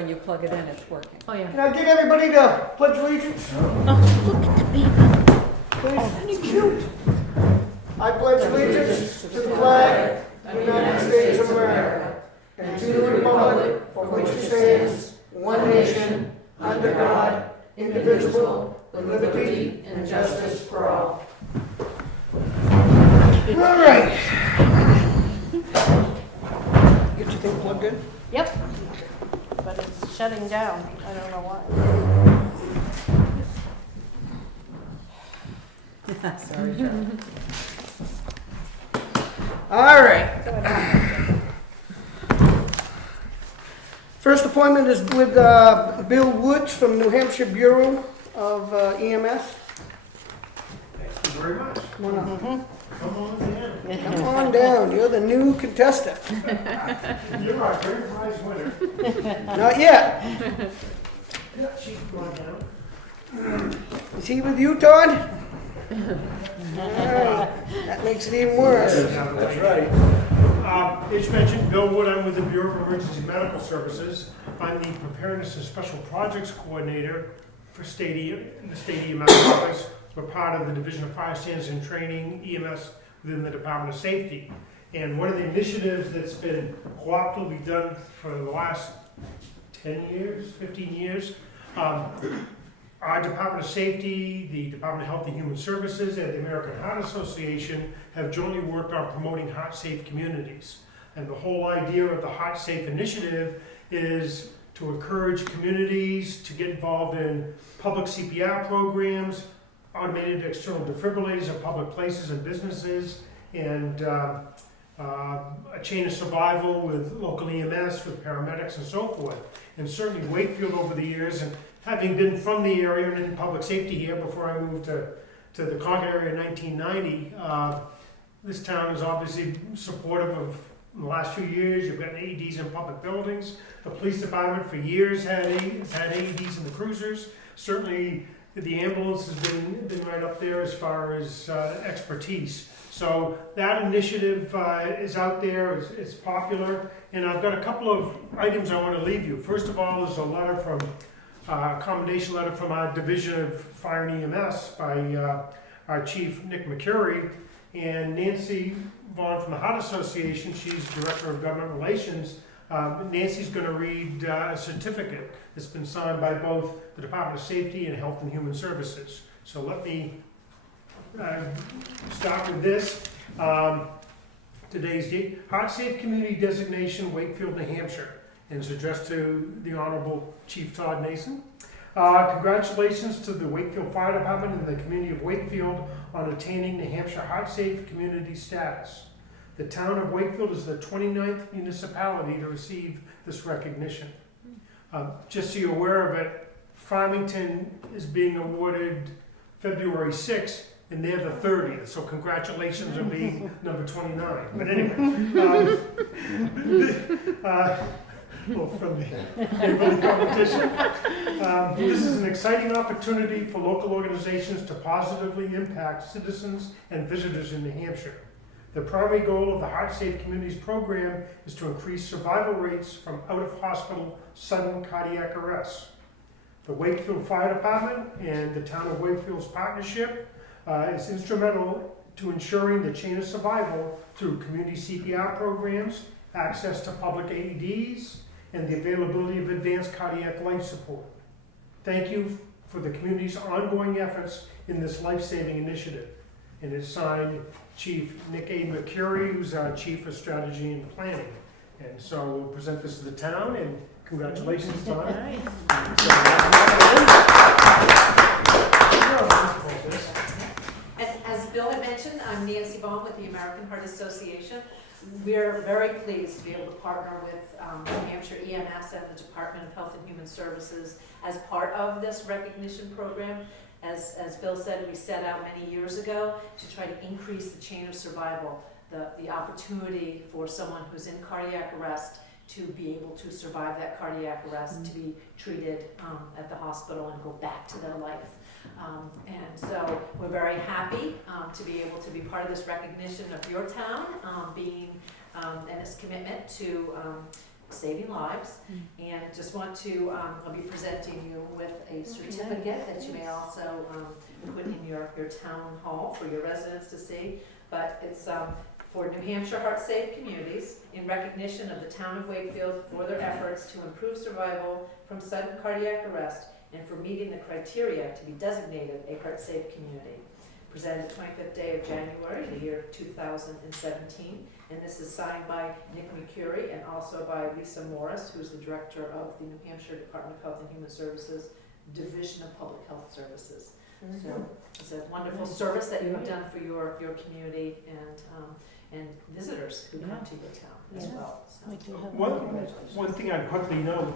when you plug it in, it's working. Oh, yeah. Can I get everybody to pledge allegiance? Oh, look at the baby. Please. Oh, that's cute. I pledge allegiance to the flag of the United States of America and to the republic for which it stands, one nation, under God, indivisible, with liberty and justice for all. All right. Get your thing plugged in? Yep. But it's shutting down. I don't know why. Sorry, Charlie. All right. First appointment is with Bill Woods from New Hampshire Bureau of EMS. Thank you very much. Come on up. Come on in. Come on down. You're the new contestant. You're our grand prize winner. Not yet. Yeah, Chief, come on down. Is he with you, Todd? All right. That makes it even worse. That's right. As you mentioned, Bill Wood, I'm with the Bureau of Emergency Medical Services. I'm the Preparedness and Special Projects Coordinator for the State EMS Office. We're part of the Division of Fire Standards and Training, EMS, within the Department of Safety. And one of the initiatives that's been cooperatively done for the last 10 years, 15 years, our Department of Safety, the Department of Health and Human Services, and the American Heart Association have jointly worked on promoting heart-safe communities. And the whole idea of the Heart Safe Initiative is to encourage communities to get involved in public CPR programs, automated external defibrillators in public places and businesses, and a chain of survival with local EMS, with paramedics and so forth. And certainly Wakefield over the years, and having been from the area and in public safety here before I moved to the Concord area in 1990, this town is obviously supportive of, in the last few years, you've got AEDs in public buildings. The police department for years has had AEDs in the cruisers. Certainly the ambulance has been right up there as far as expertise. So that initiative is out there, it's popular, and I've got a couple of items I want to leave you. First of all is a letter from, commendation letter from our Division of Fire and EMS by our Chief Nick McCurry, and Nancy Vaughn from the Heart Association, she's Director of Government Relations. Nancy's going to read a certificate that's been signed by both the Department of Safety and Health and Human Services. So let me start with this. Today's date, Heart Safe Community Designation, Wakefield, New Hampshire, and it's addressed to the Honorable Chief Todd Nason. Congratulations to the Wakefield Fire Department and the community of Wakefield on attaining New Hampshire Heart Safe Community status. The town of Wakefield is the 29th municipality to receive this recognition. Just so you're aware of it, Farmington is being awarded February 6th, and they're the 30th, so congratulations on being number 29. But anyway, a little friendly neighborly competition. This is an exciting opportunity for local organizations to positively impact citizens and visitors in New Hampshire. The primary goal of the Heart Safe Communities program is to increase survival rates from out-of-hospital sudden cardiac arrests. The Wakefield Fire Department and the Town of Wakefield's partnership is instrumental to ensuring the chain of survival through community CPR programs, access to public AEDs, and the availability of advanced cardiac life support. Thank you for the community's ongoing efforts in this life-saving initiative. And it's signed Chief Nick A. McCurry, who's our Chief of Strategy and Planning. And so we'll present this to the town, and congratulations, Tom. And as Bill had mentioned, I'm Nancy Vaughn with the American Heart Association. We're very pleased to be able to partner with New Hampshire EMS and the Department of Health and Human Services as part of this recognition program. As Bill said, we set out many years ago to try to increase the chain of survival, the opportunity for someone who's in cardiac arrest to be able to survive that cardiac arrest, to be treated at the hospital and go back to their life. And so we're very happy to be able to be part of this recognition of your town, and its commitment to saving lives. And just want to, I'll be presenting you with a certificate that you may also put in your town hall for your residents to see. But it's for New Hampshire Heart Safe Communities in recognition of the town of Wakefield for their efforts to improve survival from sudden cardiac arrest and for meeting the criteria to be designated a heart safe community. Presented the 25th day of January, the year 2017, and this is signed by Nick McCurry and also by Lisa Morris, who's the director of the New Hampshire Department of Health and Human Services Division of Public Health Services. So it's a wonderful service that you have done for your community and visitors who come to your town as well. So. We do have One thing I'd quickly note,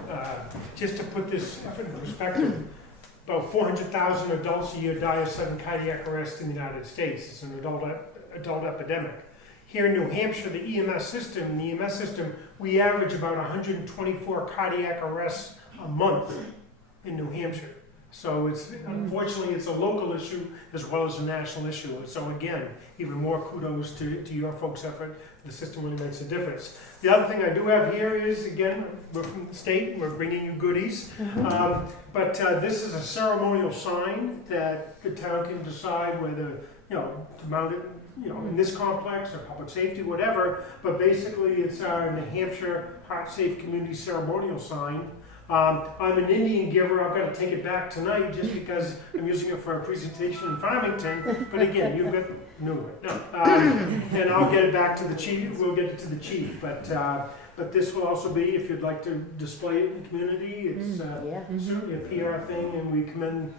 just to put this in perspective, about 400,000 adults a year die of sudden cardiac arrest in the United States. It's an adult epidemic. Here in New Hampshire, the EMS system, we average about 124 cardiac arrests a month in New Hampshire. So it's, unfortunately, it's a local issue as well as a national issue. So again, even more kudos to your folks' effort. The system really makes a difference. The other thing I do have here is, again, we're from the state, we're bringing you goodies. But this is a ceremonial sign that the town can decide whether, to mount it, in this complex or public safety, whatever. But basically, it's our New Hampshire Heart Safe Community ceremonial sign. I'm an Indian giver. I've got to take it back tonight just because I'm using it for a presentation in Farmington. But again, you've got and I'll get it back to the chief. We'll get it to the chief. But this will also be, if you'd like to display it in the community, it's certainly a PR thing, and we commend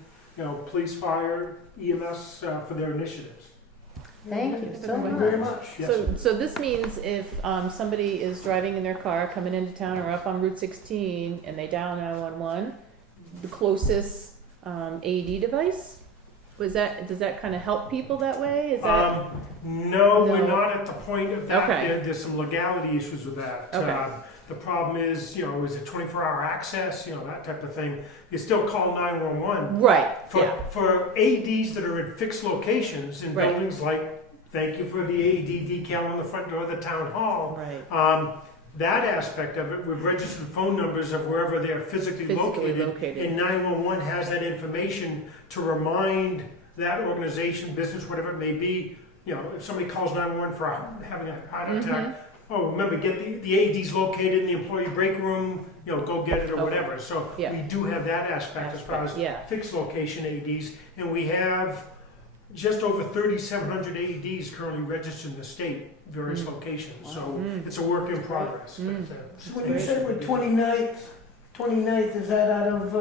police, fire, EMS for their initiatives. Thank you so Thank you very much. much. Yes. So this means if somebody is driving in their car coming into town or up on Route 16 and they dial 911, the closest AED device, does that kind of help people that way? Is that No, we're No. not at the point of that. Okay. There's some legality issues with that. Okay. The problem is, is it 24-hour access, that type of thing. You still call 911. right? For AEDs that are at fixed locations in Right. buildings like, thank you for the AED decal on the front door of the town hall. Right. That aspect of it, we've registered phone numbers of wherever they're physically located. And 911 has that information to remind that organization, business, whatever it may be, if somebody calls 911 for having a heart attack, remember, get the AED's located in the employee break room, go get it or whatever. So Yeah. we do have that aspect as far as fixed location AEDs, and we have just over 3,700 AEDs currently registered in the state, various locations. So it's a work in progress. So when you said we're 29th, is that out of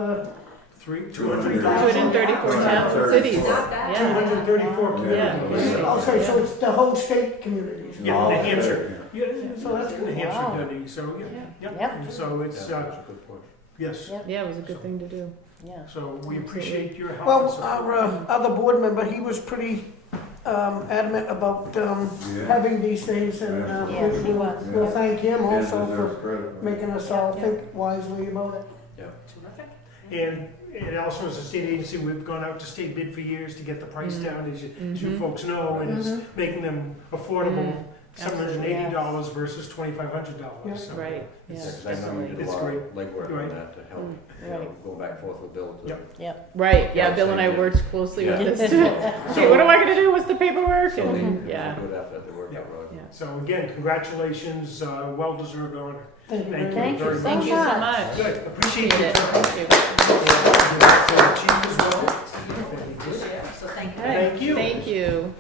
234 towns, cities. Not bad. 234 Yeah. communities. Okay, so it's the whole state communities? Yeah, All New of it. Hampshire. Yeah, So that's New good. Hampshire Wow. study, so, Yep. And so it's, yes. Yep. Yeah, it was a good thing to do. Yeah. So we appreciate your help. and Well, support. our other board member, he was pretty adamant about having these things, and Yes, he was. we'll thank him also for making us all think wisely about it. Terrific. And also as a state agency, we've gone out to state bid for years to get the price down, as you folks know, and it's making them affordable, $780 versus $2,500. So Right. Yeah. it's- I know you did a It's lot great. of legwork Right. on that to help, Right. go back and forth with Bill. to- Yep. Right. Yeah. Yeah, Bill and I same worked closely with Yeah. this too. Okay, what am I gonna do? What's the paperwork? So they And, did yeah. a good effort to work Yeah. out, Rod. Yeah. So again, congratulations, well-deserved honor. Thank you Thank very you much. very Thank much. you so much. Good, appreciate Appreciate it. it. Thank you. Chief as well. So thank you. All right. Thank you. Thank you.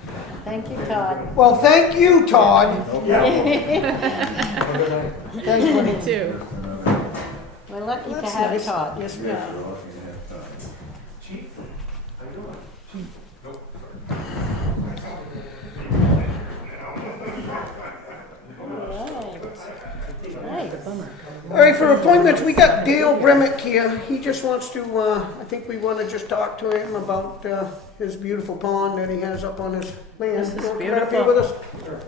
Thank you, Todd. Well, thank you, Todd. Yeah. Thanks, Me buddy. too. We're lucky to That's have nice. Todd. Yes, we are. Chief, how you doing? Right. Nice. All right, for appointments, we got Dale Bremick here. He just wants to, I think we want to just talk to him about his beautiful pond that he has up on his land. This is You want to come beautiful. here with us?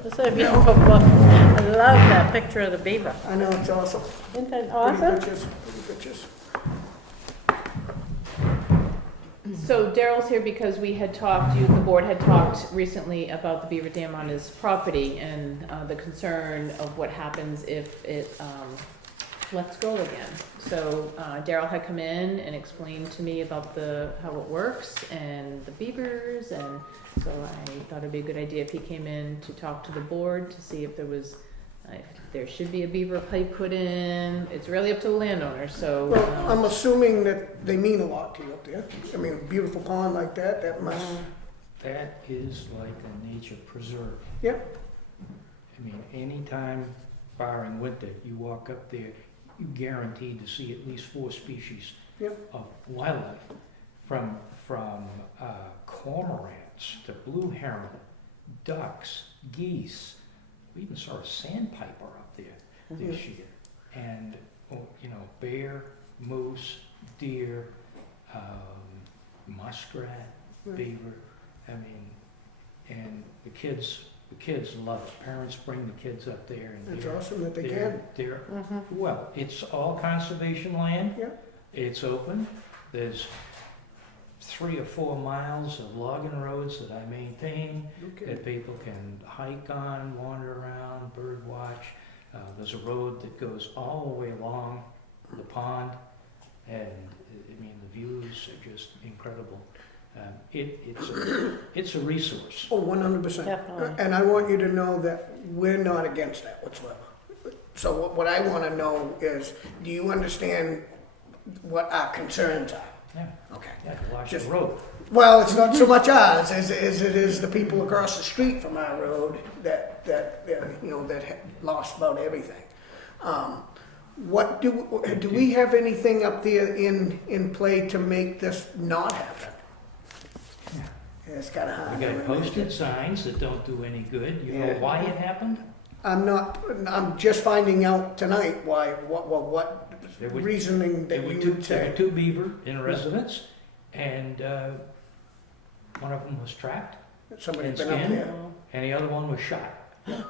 This is a beautiful book. I love that picture of the beaver. I know, it's awesome. Isn't that Pretty awesome? pictures, pretty pictures. So Daryl's here because we had talked, the board had talked recently about the beaver dam on his property and the concern of what happens if it let's go again. So Daryl had come in and explained to me about how it works and the beavers, and so I thought it'd be a good idea if he came in to talk to the board to see if there should be a beaver pipe put in. It's really up to the landowner, so. Well, I'm assuming that they mean a lot to you up there. I mean, a beautiful pond like that, that must, That is like a nature preserve. Yep. I mean, anytime, barring winter, you walk up there, you guaranteed to see at least 4 species Yep. of wildlife, from cormorants to blue heron, ducks, geese. We even saw a sandpiper up there this year, and bear, moose, deer, muskrat, beaver. I mean, and the kids love it. Parents bring the kids up there, and it's awesome that they can. they're well, it's all conservation land. Yeah. It's open. There's 3 or 4 miles of logging roads that I maintain Okay. that people can hike on, wander around, bird watch. There's a road that goes all the way along the pond, and I mean the views are just incredible. It's a resource. Oh, 100%. Definitely. And I want you to know that we're not against that whatsoever. So what I want to know is, do you understand what our concerns are? Yeah, Okay. yeah, to watch Just- the road. Well, it's not so much ours as it is the people across the street from our road that lost about everything. What do we have anything up there in play to make this not happen? It's kind of hard. We to got imagine. posted signs that don't do any good. You know Yeah. why it happened? I'm just finding out tonight what There were- reasoning There that were you two, would there were say. 2 beaver in a residence, and one of them was trapped, Somebody's and been up skinned, there. and the other one was shot.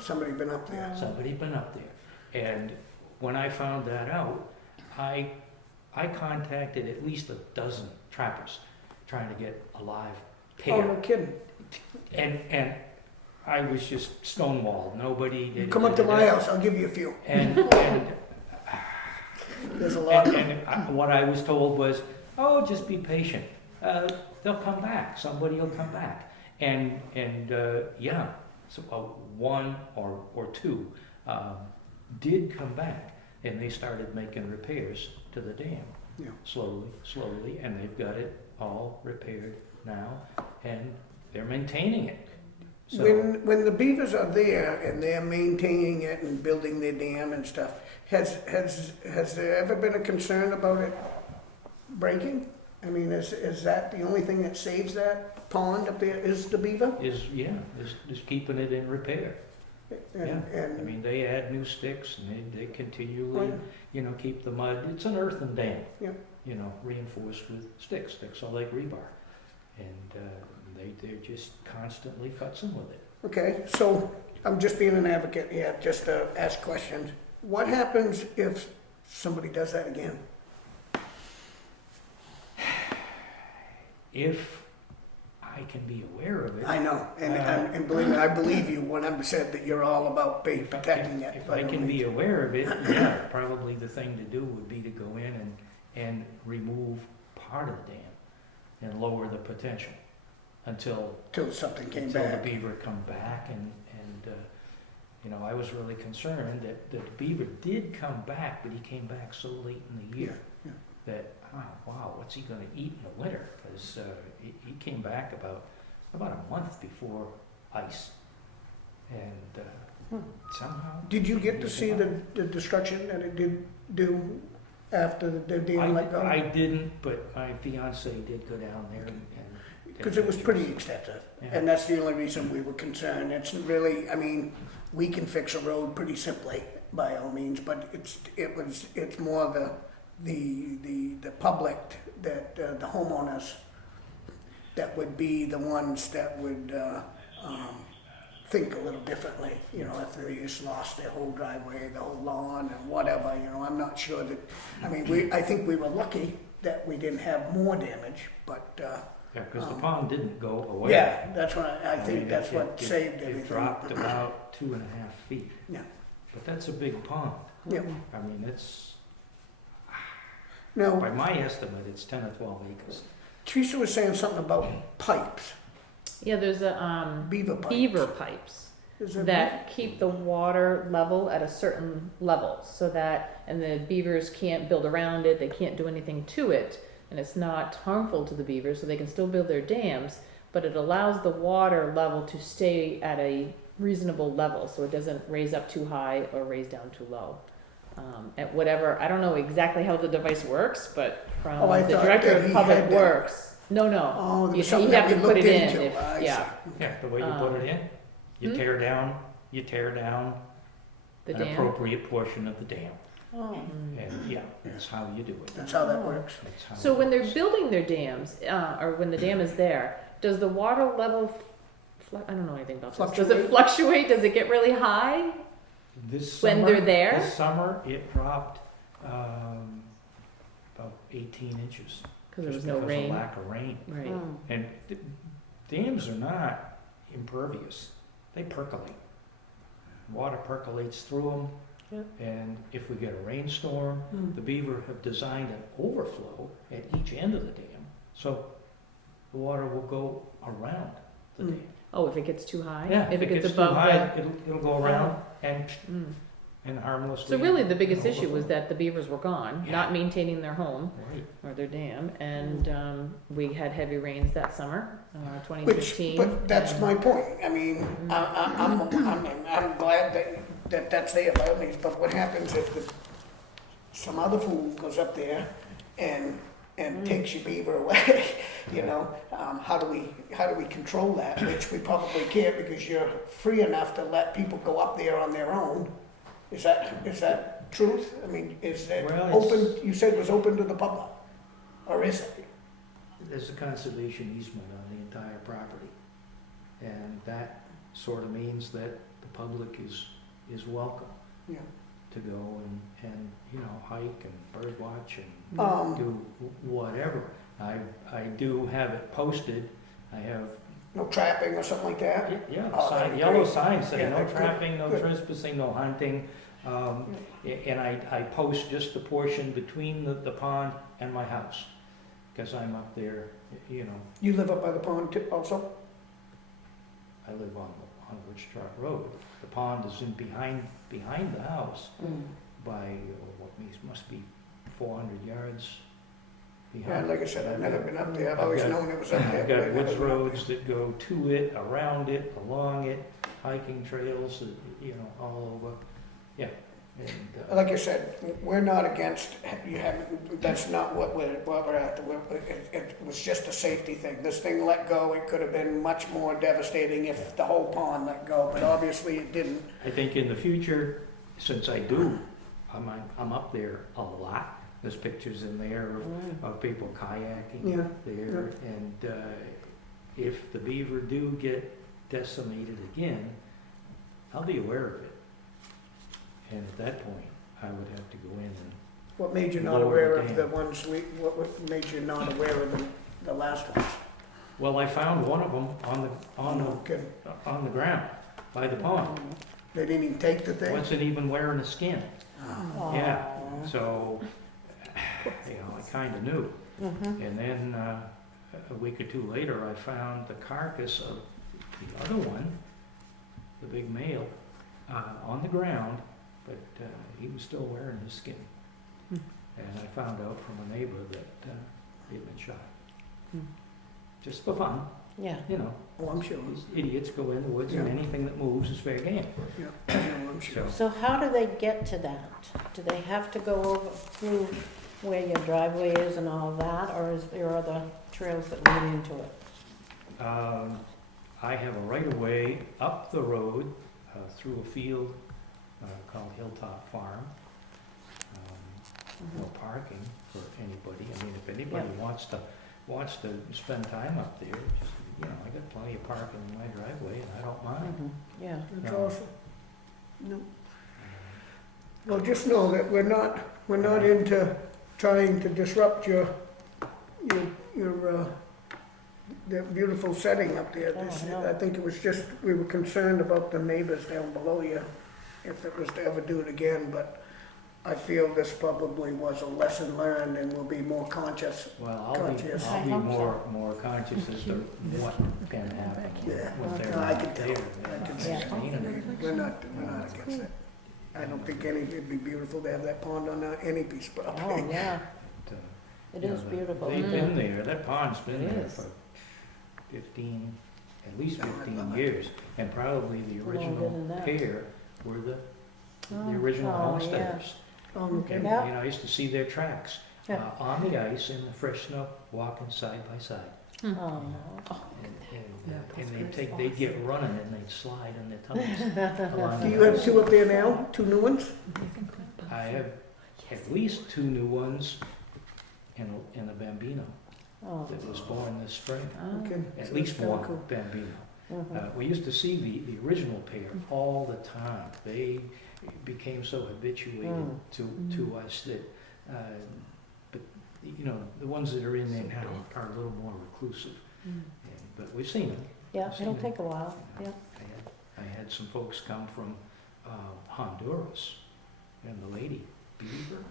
Somebody been up there. Somebody'd been up there. And when I found that out, I contacted at least 12 trappers trying to get a live Oh, pair. no kidding. And I was just stonewalled. Nobody did. Come up to my house, I'll give you a few. And There's a lot. what I was told was, oh, just be patient. They'll come back. Somebody will come back. And yeah, so one or two did come back, and they started making repairs to the dam. Yeah. Slowly, and they've got it all repaired now, and they're maintaining it. So, When the beavers are there and they're maintaining it and building their dam and stuff, has there ever been a concern about it breaking? I mean, is that the only thing that saves that pond up there is the beaver? is keeping it in repair. And, I and mean, they add new sticks, and they continually, Right. keep the mud. It's an earthen dam. Yeah. Reinforced with sticks. Sticks are like rebar, and they're just constantly futzing with it. okay, so I'm just being an advocate here, just to ask questions. What happens if somebody does that again? If I can be aware of it. I know, and believe me, I believe you when I said that you're all about protecting it. If I can be aware of it, yeah, probably the thing to do would be to go in and remove part of the dam and lower the potential until Till something came the back. beaver come back, and I was really concerned that the beaver did come back, but he came back so late in the year Yeah. that, oh, wow, what's he gonna eat in the winter? Because he came back about a month before ice, and somehow. Did you get to see the destruction that it did do after the dam let go? I didn't, but my fiance did go down there and. Because it was pretty extensive, Yeah. and that's the only reason we were concerned. It's really, I mean, we can fix a road pretty simply by all means, but it's more the public that the homeowners that would be the ones that would think a little differently. If they just lost their whole driveway, the whole lawn, and whatever. I'm not sure that. I mean, I think we were lucky that we didn't have more damage, but. Yeah, because the pond didn't go away. Yeah, that's what I think. mean, That's what it- saved It everything. dropped about 2.5 feet. Yeah. But that's a big pond. Yeah. I mean, it's Now, By my estimate, it's 10 or 12 acres. Teresa was saying something about pipes, Yeah, there's a, beaver pipes. beaver pipes Is there that keep the water level at a certain level, so that, and the beavers can't build around it, they can't do anything to it, and it's not harmful to the beavers, so they can still build their dams, but it allows the water level to stay at a reasonable level, so it doesn't raise up too high or raise down too low. At whatever, I don't know exactly how the device works, but from Oh, I the thought director that of he public had that. works, no, Oh, there you was something have that to we put looked it in into. if- I see. yeah. Yeah, the way you put it in, you Hmm? tear down the an dam. appropriate portion of the dam. Oh, And yeah, that's how you do it. That's how that works. That's how So it when they're works. building their dams, or when the dam is there, does the water level, I don't know anything about this. Does it fluctuate? Does it get really high? This when summer- they're there? This summer, it dropped about 18 inches. Because there was just no because of rain. lack of rain. Right. mm. And dams are not impervious. They percolate. Water percolates through them. And if we get a rainstorm, the beaver have designed an overflow at each end of the dam. So the water will go around the dam. Oh, if it gets too high? Yeah, If it gets too above high, the. it'll go around Mm. and harmlessly. So really, the biggest issue was overflow. that the beavers were gone, Yeah. not maintaining their home Right. or their dam, and we had heavy rains that summer, Which, 2015. but that's and- my point. I mean, I'm glad that's there by all means, but what happens if some other fool goes up there and takes your beaver away? You know, how do we control that? Which we probably can't, because you're free enough to let people go up there on their own. Is that truth? I mean, is it Well, open? You said it was open to the public, or is it? There's a conservation easement on the entire property. And that sort of means that the public is welcome Yeah. to go and, you know, hike and bird watch and Um, do whatever. I do have it posted. I have, no trapping or something like that? yeah, Oh, sign, that'd yellow be- signs say yeah, no that's good, trapping, no good. trespassing, no hunting. And I post just the portion between the pond and my house, because I'm up there, you know, You live up by the pond too, also? I live on Woods Truck Road. The pond is in behind the house by, must be 400 yards Yeah, behind. like I said, I've never been up there. I've always known it was up there. I've but got I've never woods been up there. roads that go to it, around it, along it, hiking trails, you know, all over, yeah. And, Like I said, we're not against, you have, that's not what we're after. It was just a safety thing. This thing let go, it could have been much more devastating if the whole pond let go, but obviously it didn't. I think in the future, since I'm up there a lot, there's pictures in there of people kayaking Yeah, there, and if the beaver do get decimated again, I'll be aware of it. And at that point, I would have to go in and, What made you not Lower aware the of dam. the ones what made you not aware of the last ones? well, I found one of them Okay, on the ground by the pond. they didn't even take the thing? Wasn't even wearing a skin. Oh. Yeah, so, you know, I kinda knew. Mhm. And then, a week or two later, I found the carcass of the other one, the big male, on the ground, but, he was still wearing his skin. Hmm. And I found out from a neighbor that, he'd been shot. Hmm. Just for fun, Yeah. you know, Oh, I'm sure. these idiots go in the woods and Yeah. anything that moves is fair game. Yeah, no, I'm sure. So, So how do they get to that? Do they have to go over through where your driveway is and all that, or is there other trails that lead into it? I have a right-of-way up the road, through a field, called Hilltop Farm. No parking for anybody. I mean, if anybody wants to spend time up there, just, you know, I got plenty of parking in my driveway and I don't mind. Yeah. That's No. awesome. No. Well, just know that we're not into trying to disrupt your the beautiful setting up there. no. I think it was just, we were concerned about the neighbors down below you, if it was to ever do it again, but I feel this probably was a lesson learned and will be more conscious. Well, Conscious. I'll be I hope more conscious as to what can happen Yeah. when they're No, I not can tell. there. I can see. We're not against it. I don't think it'd be beautiful to have that pond on any piece of Oh, property. yeah, But, it you know, is beautiful. They've been there, that pond's been It there is. for 15, at least No, I 15 love it. years. And probably the Longer original than that. pair were the Oh. original Oh, yeah. homesteaders. Okay. And, Yeah. you know, I used to see their tracks Yeah. on the ice in the fresh snow, walking side by side. Oh, And they'd get running and they'd slide on their tummies along Do the you have ice. two up there now? Two new ones? I have at least 2 new ones and a Bambino oh. that was born this spring. Oh. Okay. At So least that's kinda one cool. Bambino. Mhm. We used to see the original pair all the time. They became so habituated to us that, but, you know, the ones that are in there now are a little more reclusive. But we've seen them. Yeah, it'll take a while, yeah. I had some folks come from Honduras, and the lady, beaver?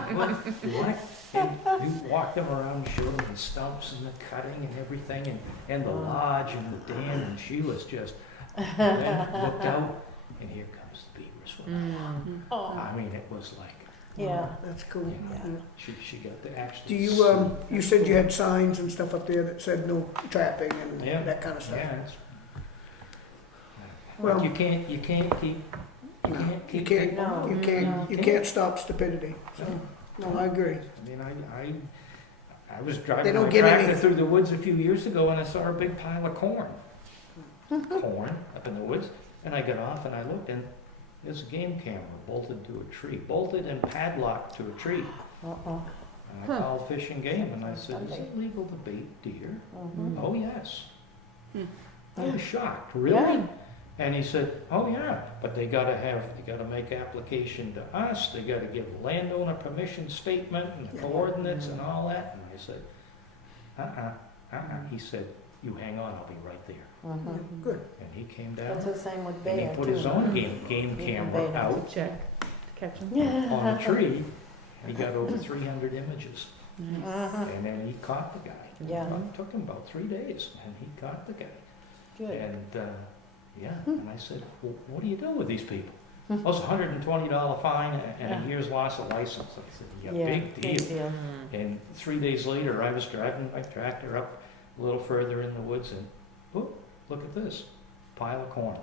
What? And you walked them around, showed them the stumps and the cutting and everything, and the lodge and the dam, and she was just, then looked out, and here comes the beavers. Oh, I mean, it was like, yeah. That's cool. you know, she got to Do actually you, see. you said you had signs and stuff up there that said no trapping and Yeah. that kind of stuff? Yeah, it's, Well- you can't keep. No, you people No, you can't stop stupidity. So, no, I agree. I mean, I was driving They don't my get tractor any- through the woods a few years ago and I saw a big pile of corn. Corn up in the woods, and I got off and I looked and there's a game camera bolted to a tree, bolted and padlocked to a tree. Uh-oh. And I called Fish and Game and I said, is it legal to bait deer? Mhm. Oh, yes. Hmm. I was shocked, really? Yeah. And he said, oh, yeah, but they gotta make application to us, they gotta give landowner permission statement and Yeah. coordinates and all that. And I said, He said, you hang on, I'll be right there. Mhm. Good. And he came That's down the same with and he Bear, put too. his own game Even camera Beta. out Check, to catch them. on the tree. He got over 300 images. Uh-huh. And then he caught the guy. Yeah. It took him about 3 days and he caught the guy. Good. And, yeah, and I said, well, what do you do with these people? Oh, it's a $120 fine and a year's loss of license. I said, yeah, big deal. And 3 days later, I was driving my tractor up a little further in the woods and, whoop, look at this, pile of corn,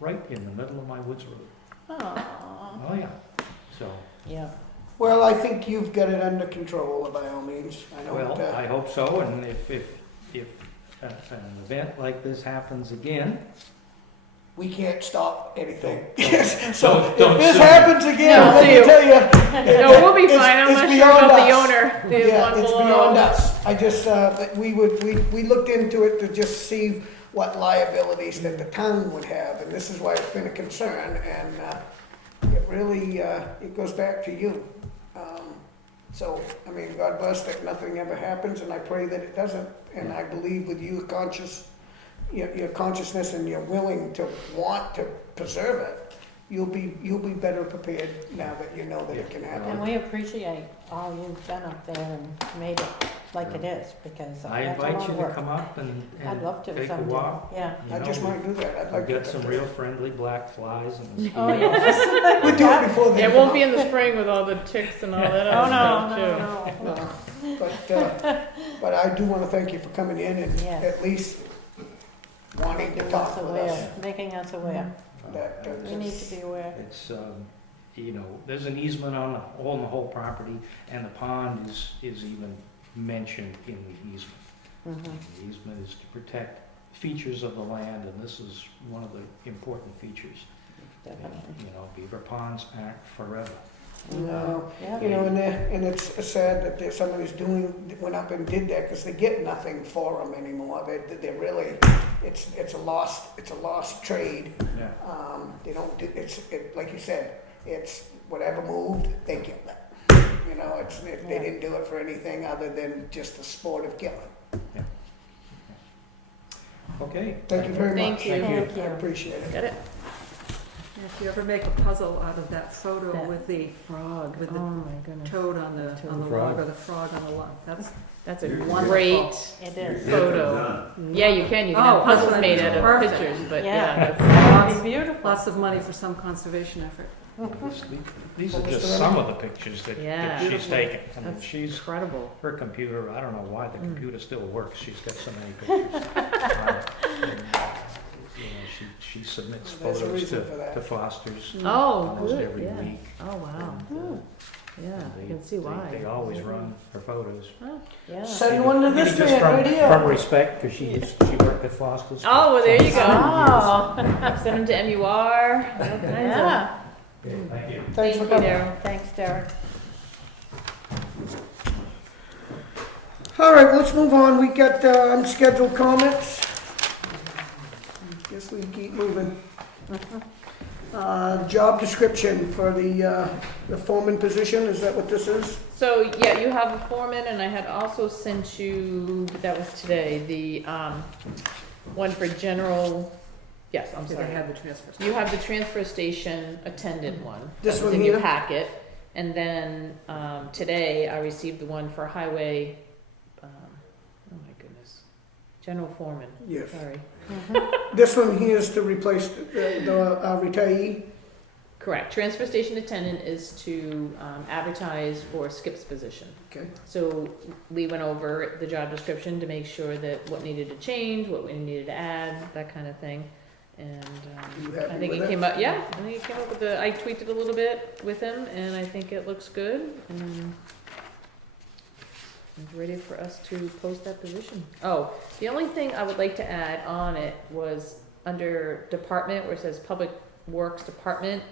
right in the middle of my woods road. Aw. Oh, yeah. So, Yeah. Well, I think you've got it under control by all means. I know well, that, I hope so, and if an event like this happens again, we can't stop anything. Don't- So don't if this sue me. happens again, No, let me sue. tell you. No, we'll be fine, I'm it's not sure beyond about the us. owner, the Yeah, one it's below. beyond us. I just, we looked into it to just see what liabilities that the town would have, and this is why it's been a concern, and, it really, it goes back to you. So, I mean, God bless that nothing ever happens, and I pray that it doesn't, and I believe with you your consciousness and you're willing to want to preserve it, you'll be better prepared now that you know that it can happen. And we appreciate all you've done up there and made it like it is, because I that's a invite lot you of to work. come up and I'd love to take a someday. walk. Yeah. You I know, just might do that. I'd like We've to. got some real friendly black flies and Oh, yes. We'll do it before the. It won't be in the spring with all the ticks and all that Oh, other no, stuff too. no, no. No, but I do want to thank you for coming in and Yes. at least wanting to Making talk us with us. aware, making us aware. That, We need to be aware. It's, you know, there's an easement on the whole property, and the pond is even mentioned in the easement. Mhm. The easement is to protect features of the land, and this is one of the important features. Definitely. You know, beaver ponds aren't forever. No, Yeah. you know, and it's sad that there's somebody's went up and did that because they get nothing for them anymore. They're really, it's a lost trade. Yeah. They don't do, like you said, it's whatever moved, they kill it. You know, they didn't do it for anything other than just the sport of killing. Okay. Thank you very Thank much. you. Thank you. I appreciate it. Got it? If you ever make a puzzle out of that photo That with the Frog, With oh the my goodness. toad on the Toad. log or the frog on the log, That's a Wonderful. great It is. photo. Yeah, you can Oh, have that's puzzles what I made mean. out of Perfect. pictures, but Yeah. yeah, that's, That'd be beautiful. lots of money for some conservation effort. These are just some of the pictures that Yeah. she's taken. I mean, That's she's, incredible. her computer, I don't know why the Mm. computer still works, she's got so many pictures. And, you know, she submits There's a photos reason for that. to Foster's Oh, almost good, every yeah. week. Oh, wow. And, Yeah, they- I can see why. They always run her photos. Yeah. Send one to this Maybe just man from- right here. From respect, because she worked at Foster's. Oh, well, there you go. Oh, Send them to MUR. All kinds of- yeah. Okay, thank you. Thanks for you, coming. Darryl. Thanks, Derek. All right, let's move on. We got unscheduled comments. Guess we keep moving. Job description for the foreman position, is that what this is? So, yeah, you have a foreman, and I had also sent you, that was today, the, one for general, yes, I'm Did sorry. I have the transfer? You have the transfer station attendant one. This that was one in your here? packet. And then, today, I received the one for highway, oh my goodness, general foreman, Yes. sorry. This one here is to replace the retiee? Correct, transfer station attendant is to, advertise for Skip's position. Okay. So Lee went over the job description to make sure that what needed to change, what we needed to add, that kind of thing. And You I happy think with it it? came up, yeah, I think it came up with the, I tweaked it a little bit with him, and I think it looks good, and it's ready for us to post that position. Oh, the only thing I would like to add on it was under department, where it says Public Works Department,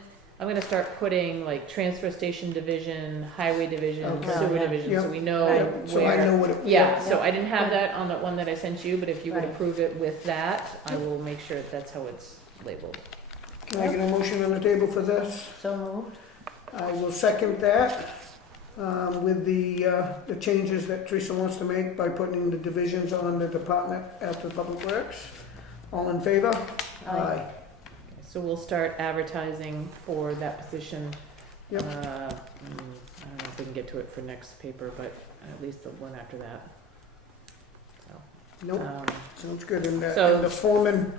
I'm gonna start putting like transfer station division, highway division, Okay. sewer Yeah. division, Yeah. so we know Yeah, so I where. know what it. Yeah, so Yeah. I didn't have that on the one that I sent you, but if you would Right. approve it with that, I will make sure that's how it's labeled. Can I get a motion on the table for this? So moved. I will second that, with the changes that Teresa wants to make by putting the divisions on the department after Public Works. All in favor? Aye. So we'll start advertising for that position. Yep. I don't know if we can get to it for next paper, but at least the one after that. Nope, Um, sounds good. And So- the foreman.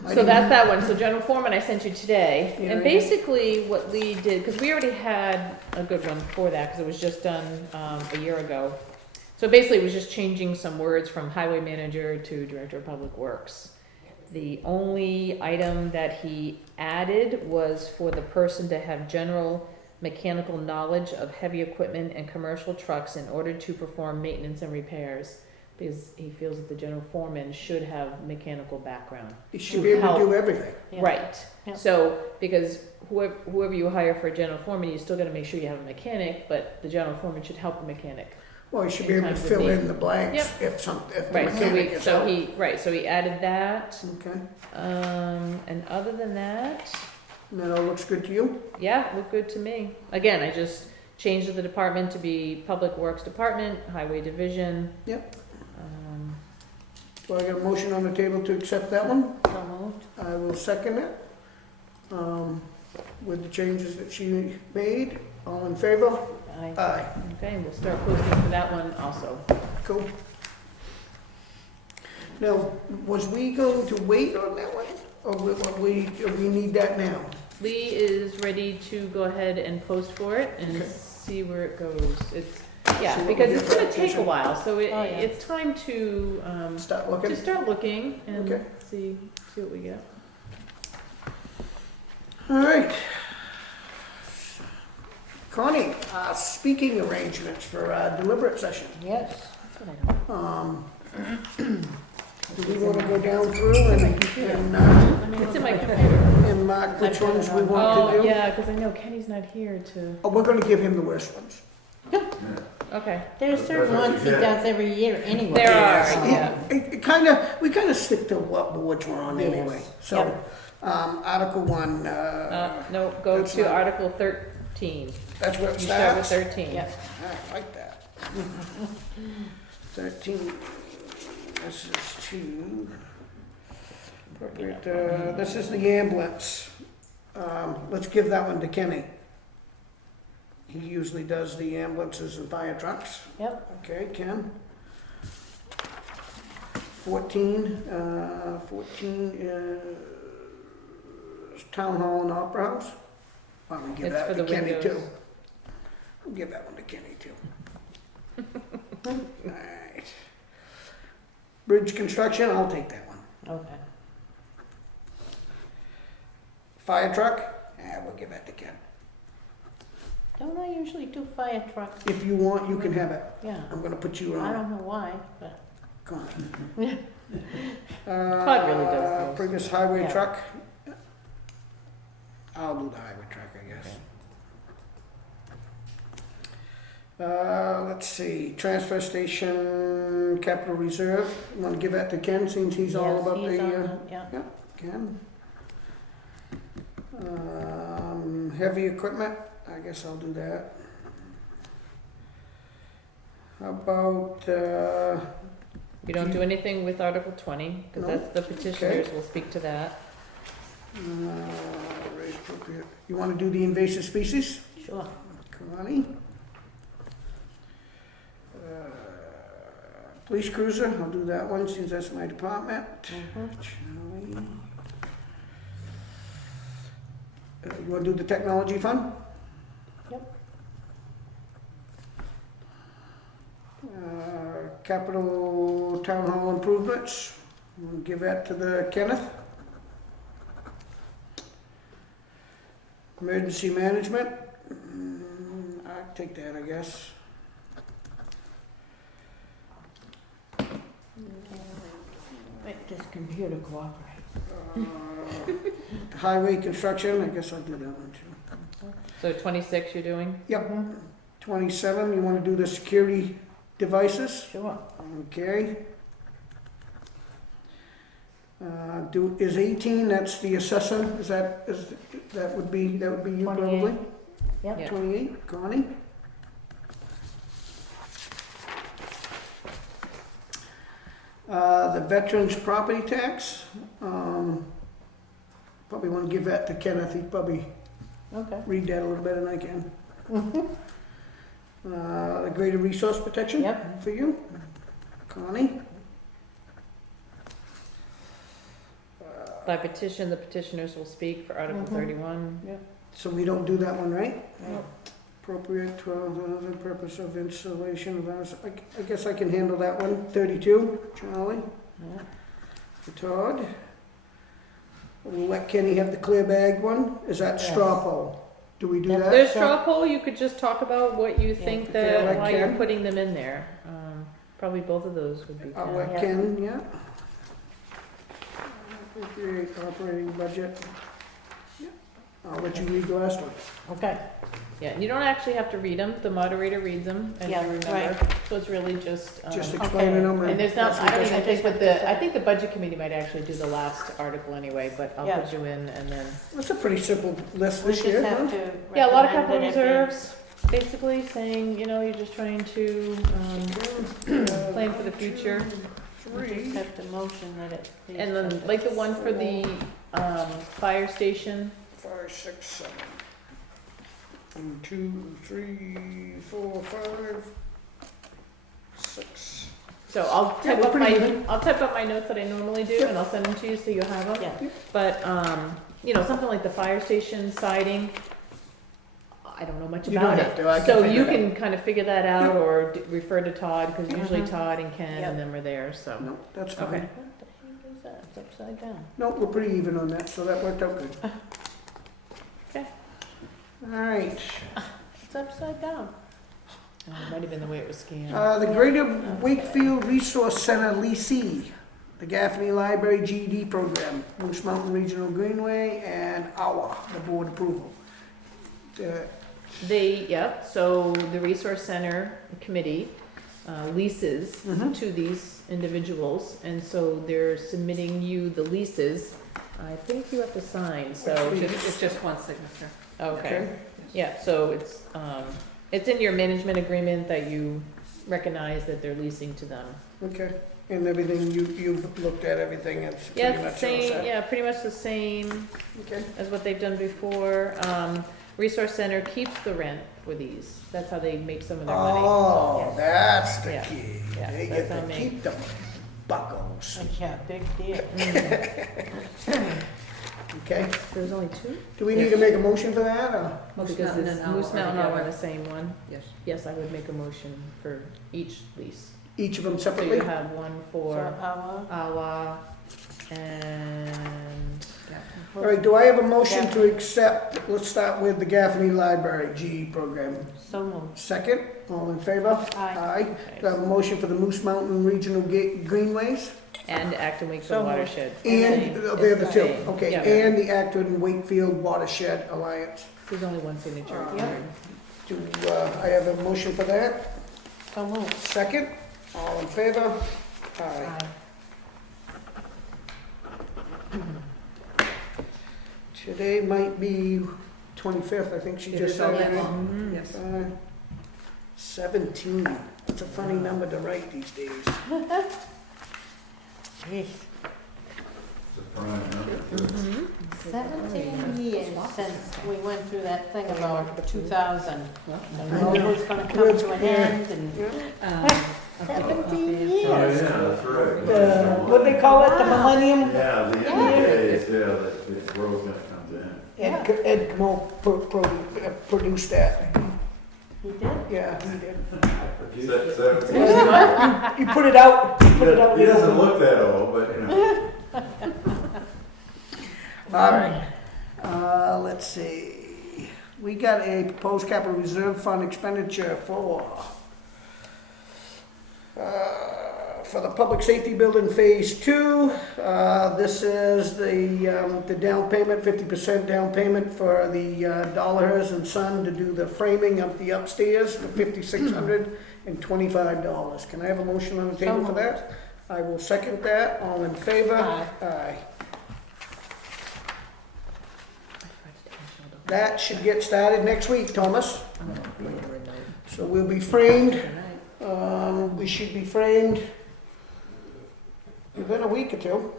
I So didn't- that's that one, so general foreman I sent you today, Yeah, and right. basically what Lee did, because we already had a good one for that, because it was just done, a year ago. So basically it was just changing some words from highway manager to director of public works. The only item that he added was for the person to have general mechanical knowledge of heavy equipment and commercial trucks in order to perform maintenance and repairs. Because he feels that the general foreman should have mechanical background. You should be able to do everything. Yeah. Right, Yeah. so, because whoever you hire for a general foreman, you still gotta make sure you have a mechanic, but the general foreman should help the mechanic. Well, you should be able to Times would fill be- in the blanks Yep. if the Right, so mechanic we, is so out. he added that, Okay, and other than that, and that all looks good to you? yeah, looked good to me. Again, I just changed the department to be Public Works Department, Highway Division. Yep. Um, So I got a motion on the table to accept that one. So moved. I will second it, with the changes that she made. All in favor? Aye. Aye. okay, we'll start posting for that one also. Cool. Now, was we going to wait on that one, or we need that now? Lee is ready to go ahead and post for it and Okay. see where it goes. It's, yeah, See what because we it's get gonna for take a application. while, so Oh, yeah. it's time to, Start looking? to start looking and Okay. see what we get. All right. Connie, speaking arrangements for our deliberate session. Yes. That's what I know. Do we want to go down through and It's in my computer. and mark which ones we want Oh, to do? yeah, because I know Kenny's not here to, Oh, we're going to give him the worst ones. okay. There's certain ones he does every year anyway. There are, so- yeah. We kind of stick to which we're on Yes. anyway. So, Article 1, No, go That's to not- Article 13. that's where it You start with starts? 13. Yep. I like that. 13, this is 2. This is the ambulance. Let's give that one to Kenney. He usually does the ambulances and fire trucks. Yep. Okay, Ken. 14 is Town Hall and Opera House. Why don't we give It's that for to the Kenney too? windows. We'll give that one to Kenney too. Alright. Bridge construction, I'll take that one. Okay. Fire truck, we'll give that to Ken. Don't I usually do fire trucks? If you want, you can have it. Yeah. I'm gonna put you I on it. don't know why, but, Connie. Todd really does those. Previous highway Yeah. truck. I'll do the highway truck, I guess. Let's see, transfer station, capital reserve. You wanna give that to Ken, since he's all yes, about he's on the, the, yeah. Ken. Heavy equipment, I guess I'll do that. How about, You don't do anything with Article 20, because No. that's the petitioners will speak to that. raise appropriate, you wanna do the invasive species? Sure. Connie. Police cruiser, I'll do that one since that's my department. Mhm. Charlie. You wanna do the technology fund? Yep. Capital Town Hall improvements, we'll give that to the Kenneth. Emergency management, I'll take that, I guess. Make this computer cooperate. Highway construction, I guess I'll do that one too. So 26 you're doing? Yep. 27, you wanna do the security devices? Sure. Okay. Is 18, that's the assessor, that would be you 28. probably? Yep. Yeah. 28, Connie? The veterans property tax, probably wanna give that to Kenneth, he'd probably Okay. read that a little better than I can. The greater resource protection? Yep. For you, Connie? By petition, the petitioners will speak for Article Mhm. 31. So we don't do that one, right? Nope. Appropriate 12, the purpose of installation of ours, I guess I can handle that one. 32, Charlie, Yeah. for Todd. We'll let Kenny have the clear bag one, is that Yes. straw poll? Do we do Yep. that? There's straw poll, you could just talk about what you think Okay, that, like why you're Ken. putting them in there. Probably both of those would be I'll good. let Yeah. Ken, yeah. Appropriate operating budget. Yeah. I'll let you read the last one. Okay. Yeah, and you don't actually have to read them, the moderator reads them, as Yeah, you remember. right. So it's really just, Just Okay. explaining them. and there's not, that's I don't what even I think just with have the, to I think the budget committee might actually do the last article anyway, but I'll Yeah. put you in and then. That's a pretty simple list We this just year, have huh? to. Yeah, a lot of recommend capital that it be- reserves, basically saying, you're just trying to, plan for the future. We just have to motion that it. please And then, have like the one for the, fire station, 5, 6, 7. 1, 2, 3, 4, 5, 6. so I'll Yeah, type we're up pretty my, even. I'll type up my notes that I normally do, Yep. and I'll send them to you so you have them. Yeah. But, something like the fire station siding, I don't know much You about don't it. have to, I can So figure you it out. can kind of figure that out, Yep. or refer to Todd, because usually Mhm. Todd and Ken Yep. and them are there, so. No, that's Okay. fine. What the heck is that? It's upside down. No, we're pretty even on that, so that worked out good. Okay. All right. It's upside down. Oh, it might have been the way it was scanned. The Greater Wakefield Resource Center leasee, the Gaffney Library GED program, Moose Mountain Regional Greenway, and the board approval. So the Resource Center Committee leases Mhm. to these individuals, and so they're submitting you the leases. I think you have to sign, so. It's just one signature. Okay, yeah, so it's in your management agreement that you recognize that they're leasing to them. Okay. and everything, you've looked at everything, it's Yeah, pretty it's the much all same, set? yeah, pretty much the same Okay. as what they've done before. Resource Center keeps the rent for these. That's how they make some of their money. Oh, that's the Yeah. key. Yeah, They that's get how to they- keep them buckles, Yeah, big deal. okay? There's only two? Do we need to make a motion for that, or? Well, Moose because Mountain it's and Owl Moose are Mountain all on together. the same one. Yes. Yes, I would make a motion for each lease. Each of them So separately? you have one So for our, Awa and, All right, do I have a motion to accept, let's start with the Gaffney Library GE program. so moved. Second, all in favor? Aye. Do I have a motion for the Moose Mountain Regional Greenways? and Acton So Wakefield moved. Watershed. And, Same. they're It's the the two, same. okay, Yeah. and the Acton Wakefield Watershed Alliance. There's only one signature. Yep. Do I have a motion for that? So moved. Second, all in favor? Aye. Aye. Today might be 25th, I think she It just is said. on that it. long. Yes. 17, that's a funny number to write these days. Jeez. It's a prime number, too. Mhm. 17 years since we went through that thing about 2000. And I the world know. was gonna come to an end and Yeah. 17 Oh, years. yeah, that's right. What they call it, the millennium? Yeah, the end of the days, yeah, that the world's gonna come to end. Ed Comeau produced that. He did? Yeah, he did. So- You put it out, you put it out. He doesn't look that old, but, you know. All right, let's see. We got a proposed capital reserve fund expenditure for the public safety building phase 2. This is the down payment, 50% down payment for the Dollars and Son to do the framing of the upstairs for $5,625. Can I have a motion on the table for that? I will second that. All in favor? Aye. Aye. That should get started next week, Thomas. So we'll be framed, we should be framed within a week or two.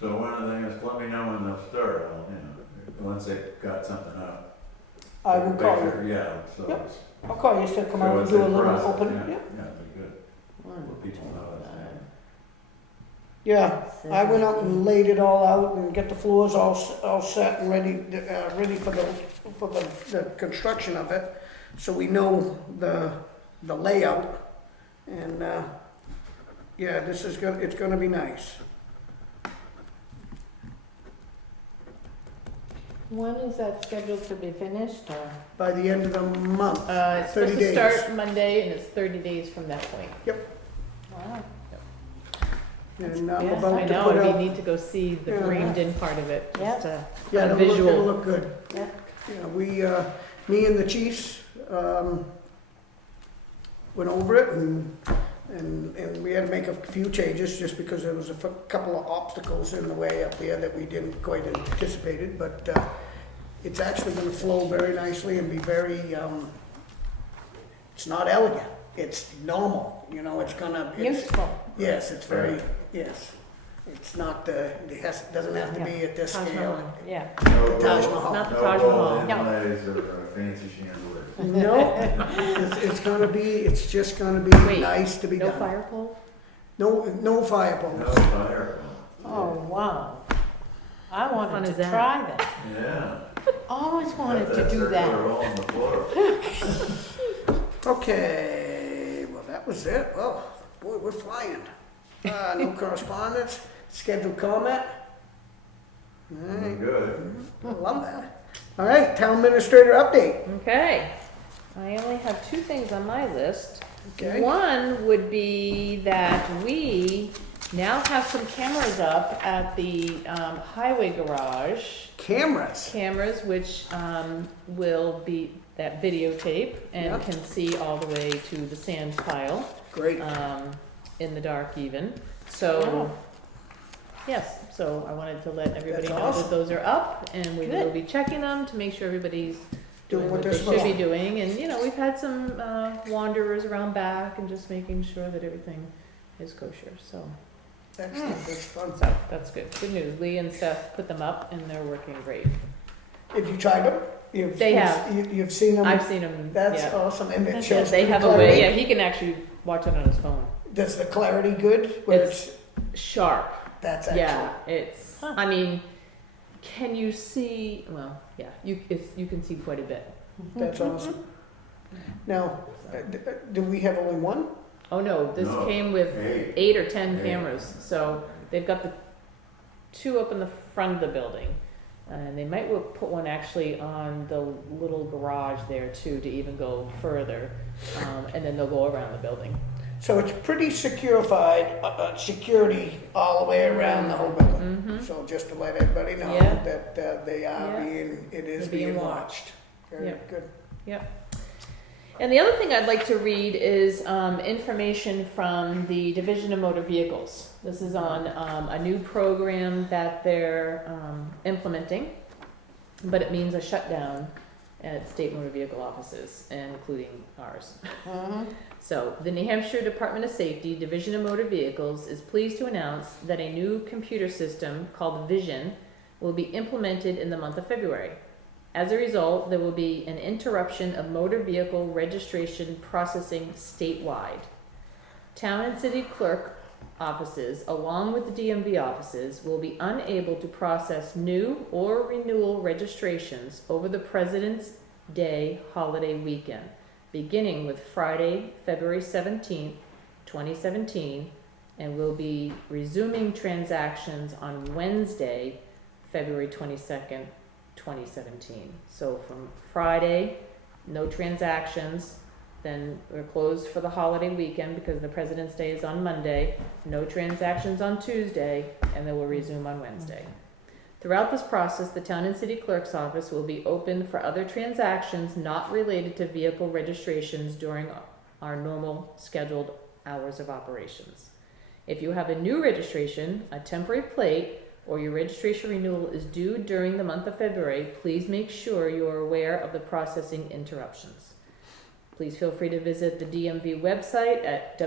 So one of the things, let me know when they'll start, I'll, you know, once they've got something up. I will call you. Picture, yeah, so Yep. it's. I'll call you to come so out and it's do a in little process, open. Yeah, Yeah. yeah, it'd be good, let people know it's there. Yeah, I went out and laid it all out and get the floors all set and ready for the construction of it. So we know the layout, and, yeah, it's gonna be nice. When is that scheduled to be finished or? By the end of the month. It's 30 supposed to days. start Monday and it's 30 days from that point. Wow. And I'm Yes, about I to know, put we out. need to go see the Yeah. framed in part of it, Yeah. just to, Yeah, a it'll visual. look good. Yeah. Yeah, me and the chiefs, went over it and we had to make a few changes just because there was a couple of obstacles in the way up there that we didn't quite anticipated, but, it's actually gonna flow very nicely and be very, it's not elegant, it's normal, you know, it's Useful. yes, it's very, yes. It's not, doesn't have to be at this Taj scale. Mahal, yeah. No Taj gold- Mahal. Not the no Taj gold Mahal. No. inlays or fancy chandelier. No, it's just gonna be Wait, nice to be no done. fire pole? No fire No poles. fire. Oh, wow. I fun wanted is to that? try that. Yeah. Always wanted to do Circular that. roll on the floor. Okay, well, that was it. Oh, boy, we're flying. No correspondence, scheduled comment. All right, Good. I love that. All right, town administrator update. Okay, I only have two things on my list. Okay. One would be that we now have some cameras up at the highway garage. Cameras. Which will be that videotape and Yeah. can see all the way to the sand pile Great. in the dark even. So, Wow. yes, so I wanted to let everybody That's know awesome. that those are up and we will Good. be checking them to make sure everybody's Doing what they're they should supposed be to. doing. And, you know, we've had some wanderers around back and just making sure that everything is kosher, so, Excellent, that's fun. so that's good. Good news. Lee and Seth put them up and they're working great. Have you tried them? They have. You've seen them? I've seen them, That's yeah. awesome, and it Yeah, shows they good have a way, clarity? yeah, he can actually watch it on his phone. Does the clarity good? Where It's sharp. That's Yeah, excellent. it's, Huh. I mean, can you see, well, yeah, you can see quite a bit. That's awesome. Now, do we have only one? Oh no, this No, came with hey, 8 or 10 Eight. cameras, so they've got the 2 up in the front of the building. And they might put one actually on the little garage there too, to even go further. And then they'll go around the building. So it's pretty securified, security all the way around the whole building. Mm-hmm. So just to let everybody know Yeah. that they are Yeah. it is They're being being watched. Very Yeah. good. And the other thing I'd like to read is information from the Division of Motor Vehicles. This is on a new program that they're implementing, but it means a shutdown at state motor vehicle offices, including ours. Mhm. So, the New Hampshire Department of Safety, Division of Motor Vehicles, is pleased to announce that a new computer system called Vision will be implemented in the month of February. As a result, there will be an interruption of motor vehicle registration processing statewide. Town and city clerk offices, along with the DMV offices, will be unable to process new or renewal registrations over the President's Day holiday weekend, beginning with Friday, February 17th, 2017, and will be resuming transactions on Wednesday, February 22nd, 2017. So from Friday, no transactions, then we're closed for the holiday weekend because the President's Day is on Monday, no transactions on Tuesday, and then we'll resume on Wednesday. Throughout this process, the town and city clerk's office will be open for other transactions not related to vehicle registrations during our normal scheduled hours of operations. If you have a new registration, a temporary plate, or your registration renewal is due during the month of February, please make sure you are aware of the processing interruptions. Please feel free to visit the DMV website at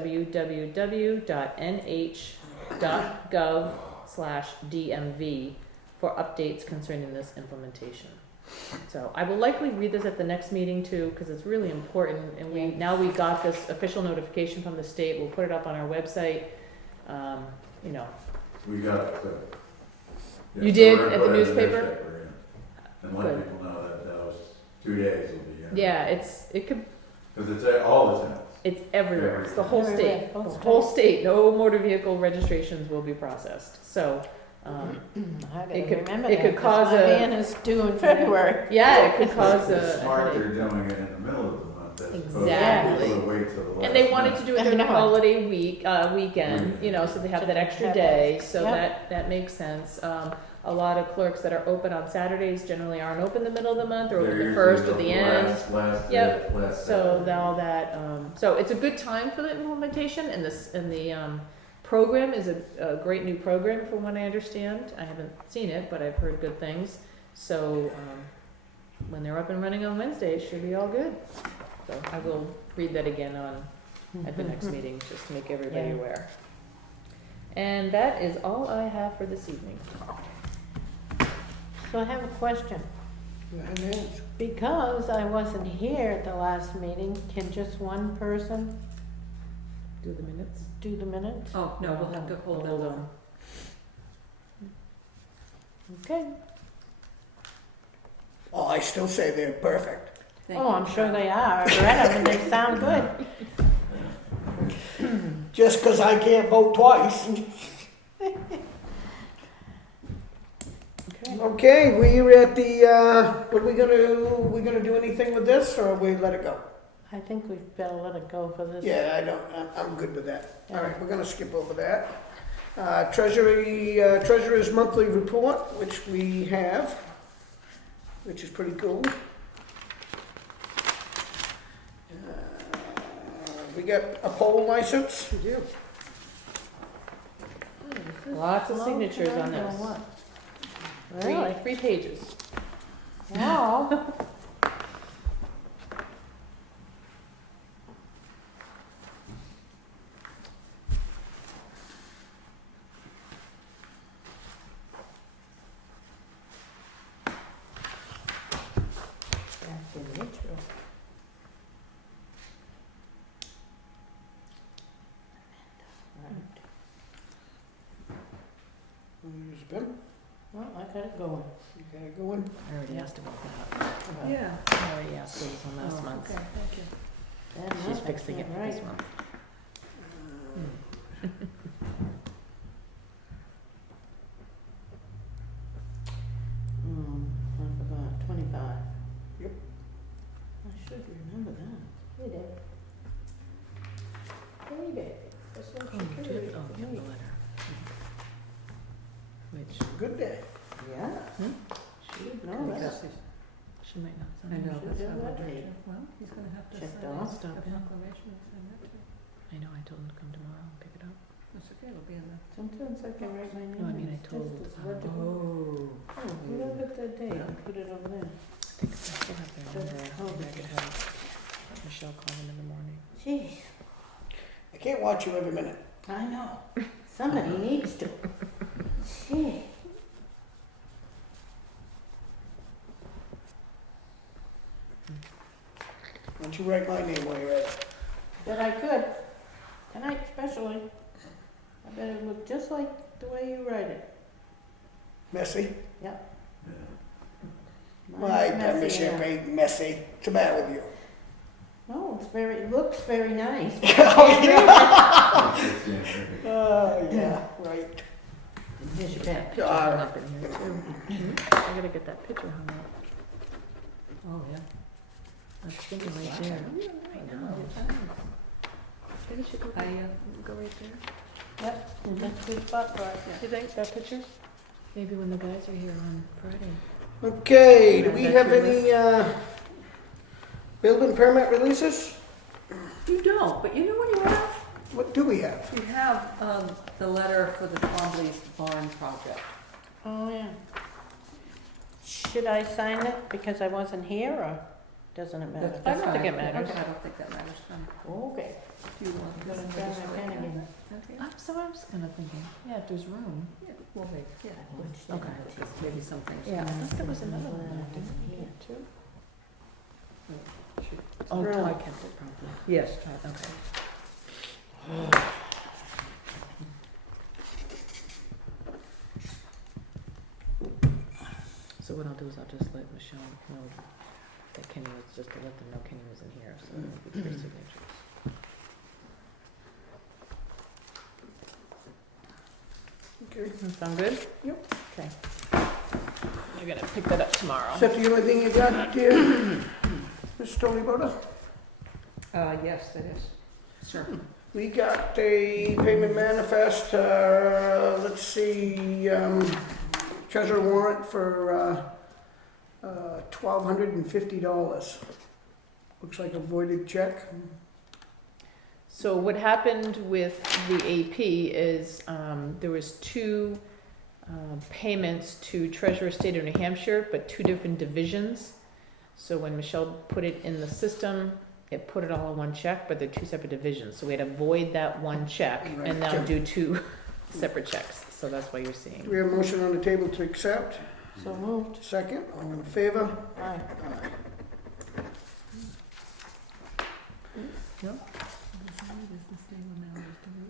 www.nh.gov/DMV for updates concerning this implementation. So I will likely read this at the next meeting too, because it's really important, and now we got this official notification from the state. We'll put it up on our website. You know, we got it. You did at the newspaper? And let Good. people know that was 2 days will be. Yeah, it could, Because it's all the time. it's everywhere. It's the whole Everywhere. state. Whole The whole state. No motor vehicle registrations will be processed. So, I It gotta could- remember it that, could 'cause cause my a- van is due in February. yeah, it could cause It's a smart headache. they're doing it in the middle of the month as opposed to Exactly. people that wait till the last And they wanted minute. to do it I during the know. holiday weekend, you know, so they have that extra Have day, that. so Yep. that makes sense. A lot of clerks that are open on Saturdays generally aren't open the middle of the month, or They're open the usually first or the last- end. Last Yep. day, last So Saturday. now that, so it's a good time for the implementation, and the program is a great new program from what I understand. I haven't seen it, but I've heard good things. So, when they're up and running on Wednesday, it should be all good. So I will read that again at the next meeting, just to make everybody Yeah. aware. And that is all I have for this evening. So I have a question. And then- Because I wasn't here at the last meeting, can just one person Do the minutes. do the minutes? Oh, no, we'll have to hold Hold on. on. Okay. Oh, I still say they're perfect. Thank Oh, you. I'm sure they are. I've read them and they sound good. Just 'cause I can't vote twice. Okay. Okay, we're at the, what are we gonna do? We gonna do anything with this, or we let it go? I think we've better let it go for this. Yeah, I'm good with that. All right, we're gonna skip over that. Treasurer's monthly report, which we have, which is pretty cool. We got a poll license. We do. Lots of Long signatures on time or this. what? Three- Really? 3 pages. Wow. Good. Well, I got it going. You got it going? I already asked about that. Yeah. I already asked Liz on last Oh, month. okay, thank you. Bad She's enough, I fixing it can't for this write. month. I forgot, 25. Yep. I should remember that. Hey, Dave. Hey, Dave. Social Oh, you did? Security. Oh, you have the letter. Which, Good day. Yeah. Hmm? Should know that. Because she might not I sign know, it. Should that's do how I that do date. it. Well, he's gonna have to Checked sign off. the Stop in. proclamation and sign that too. I know, I told him to come tomorrow and pick it up. That's okay, it'll be in the. Sometimes I can write my name. No, I mean, I It's told, just as legible. Oh, look at that date. I put it over there. I think I still have their number. Maybe I could have Michelle call them in the morning. Jeez, I can't watch you every minute. I know. Somebody needs to. Gee. Why don't you write my name while you're at it? Bet I could. Tonight especially. I bet it look just like the way you write it. Messy? Yep. My Mine's messy penmanship enough. ain't messy. What's the matter with you? No, it looks very nice. Oh, yeah, right. Here's your pen. Picture hung up in here too. I gotta get that picture hung up. Oh, yeah. I was thinking right there. I know. Maybe we should go, I, go right there. Yep, and that's a good spot for it. You think, that picture? Maybe when the guys are here on Friday. Okay, do we have any, building permit releases? you don't, but you know what you have? What do we have? You have, the letter for the Twombley's barn project. Oh, yeah. Should I sign it because I wasn't here, or doesn't it matter? I don't think it fine. matters. Okay, I don't think that matters. Okay. Do you want I'm gonna this? grab my pen again. Okay. I was kinda thinking, yeah, if there's room. Yeah, we'll wait, yeah. Okay. Maybe some things. Yeah, I thought there was another one I didn't here too. Oh, Really? I kept it probably. Yes. Okay. So what I'll do is I'll just let Michelle know that Kenney was, just to let them know Kenney was in here, so it'll be 3 signatures. Okay. Sound good? Yep. Okay. You're gonna pick that up tomorrow. Is that the only thing you got, dear? Miss Toni Bodah? Yes, it is. Sure. We got a payment manifest, let's see, treasurer warrant for, $1,250. Looks like a voided check. So what happened with the AP is there was 2 payments to Treasurer State of New Hampshire, but 2 different divisions. So when Michelle put it in the system, it put it all in one check, but they're 2 separate divisions. So we had to void that one check and now do 2 separate checks. So that's why you're Do seeing. we have a motion on the table to accept? So moved. Second, all in favor? Aye.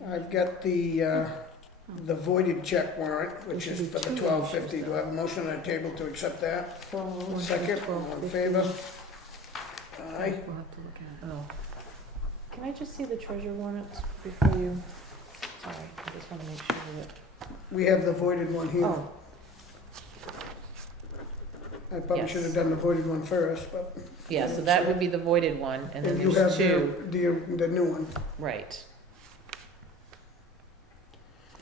I've got the voided check warrant, which is for the $1,250. Do I have a motion on the table to accept that? So moved. Second, all in favor? Aye. We'll have to look at it. Oh. Can I just see the treasure warrants before you? Sorry, I just want to make sure that. We have the voided one here. Oh, I probably yes. should have done the voided one first, but. yeah, so that would be the voided one, and then you there's have 2. the new one. Right.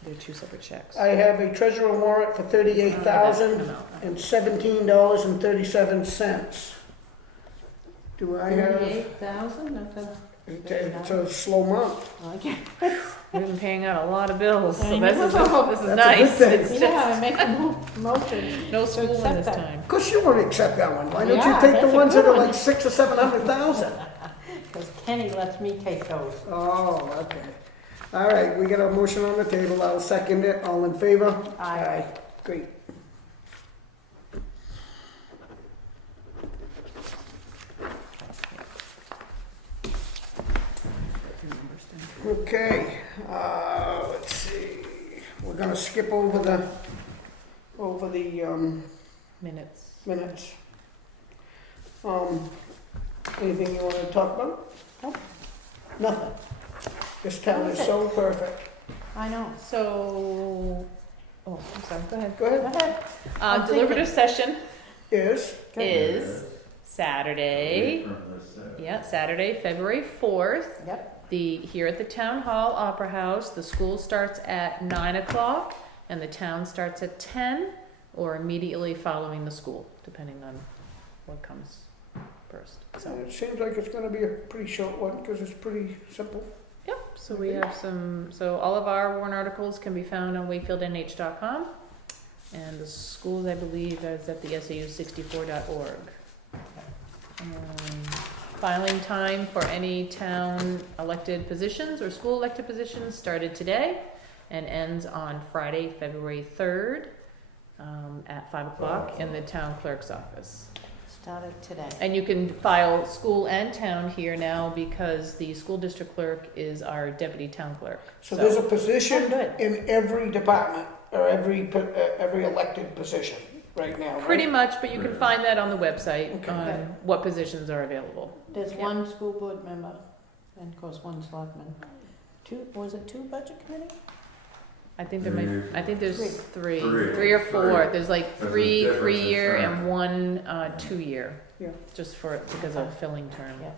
They're 2 separate checks. I have a treasurer warrant for $38,037.37. Do I have, 38,000, that's it's a slow month. okay. We've been paying out a lot of bills, so I this is know. this is That's a good nice. thing. It's Yeah, I just make a motion. no school in accept this that. time. Of course you won't accept that one. Why don't you Yeah, take the that's a ones good that are one. like 600,000 or 700,000? Because Kenny lets me take those. Oh, okay. All right, we got a motion on the table. I'll second it. All in favor? Aye. Great. Okay, let's see. We're gonna skip over the over the Minutes. minutes. Anything you want to talk about? Nope. Nothing. This town is so perfect. I know. So, oh, I'm sorry, go ahead. Go ahead. Go ahead. I'm Deliberative session Is, is Saturday. From this, Yeah, Saturday, February 4th. Yep. Here at the Town Hall Opera House, the school starts at 9 o'clock and the town starts at 10 or immediately following the school, depending on what comes first. So, it seems like it's gonna be a pretty short one, because it's pretty simple. yep, so we have so all of our warrant articles can be found on WakefieldNH.com. And the schools, I believe, is at the SAU64.org. Filing time for any town elected positions or school elected positions started today and ends on Friday, February 3rd, at 5 o'clock in the town clerk's office. Started today. And you can file school and town here now because the school district clerk is our deputy town clerk. So there's a Oh, position good. in every department, or every elected position right now, right? Pretty much, but you can find that on the website Okay. on what positions are available. There's Yep. one school board member, and of course, one selectman. Was it two budget committee? I think there might, I think there's Three. three or four. There's like There's a three difference in 3-year term. and one 2-year. Yeah. Just because of filling term. Yeah.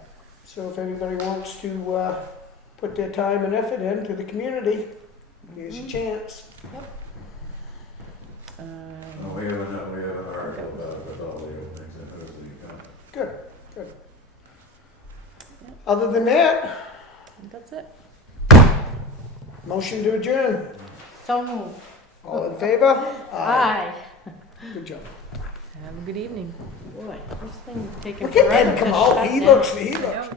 So if anybody wants to put their time and effort into the community, here's your chance. Oh, we have an article about it with all the openings and who's the, Good, good. Other than that, I think that's it. motion to adjourn. So moved. All in favor? Aye. Good job. Have a good evening. Boy, this thing taking Look at forever Ed to come out, shut he down. looks, Yeah.